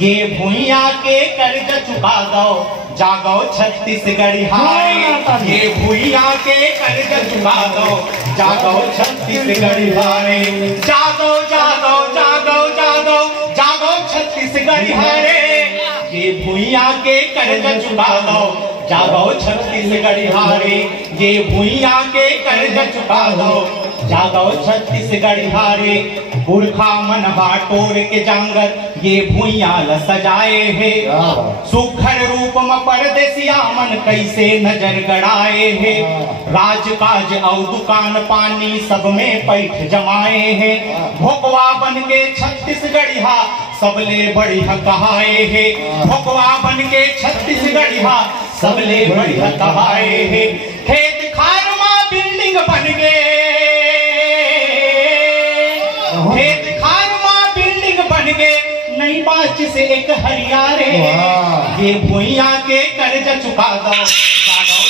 ये भुइया के कर्ज चुका दो, जागो छत्तीसगढ़ हारे। ये भुइया के कर्ज चुका दो, जागो छत्तीसगढ़ हारे। जागो जागो जागो जागो जागो छत्तीसगढ़ हारे। ये भुइया के कर्ज चुका दो, जागो छत्तीसगढ़ हारे। ये भुइया के कर्ज चुका दो, जागो छत्तीसगढ़ हारे। पुरखा मन बाटोर के जांगर ये भुइया ल सजाए है। सुखर रूप में परदेसिया मन कैसे नजर गड़ाए है। राजकाज और दुकान पानी सब में पैठ जमाए है। भोगवा बन के छत्तीसगढ़िया सबले बढ़िया कहाए है। भोगवा बन के छत्तीसगढ़िया सबले बढ़िया कहाए है। खेत खार में बिल्डिंग बन गए, खेत खार में बिल्डिंग बन गए, नई बाच से एक हरियारे। ये भुइया के कर्ज चुका दो, जागो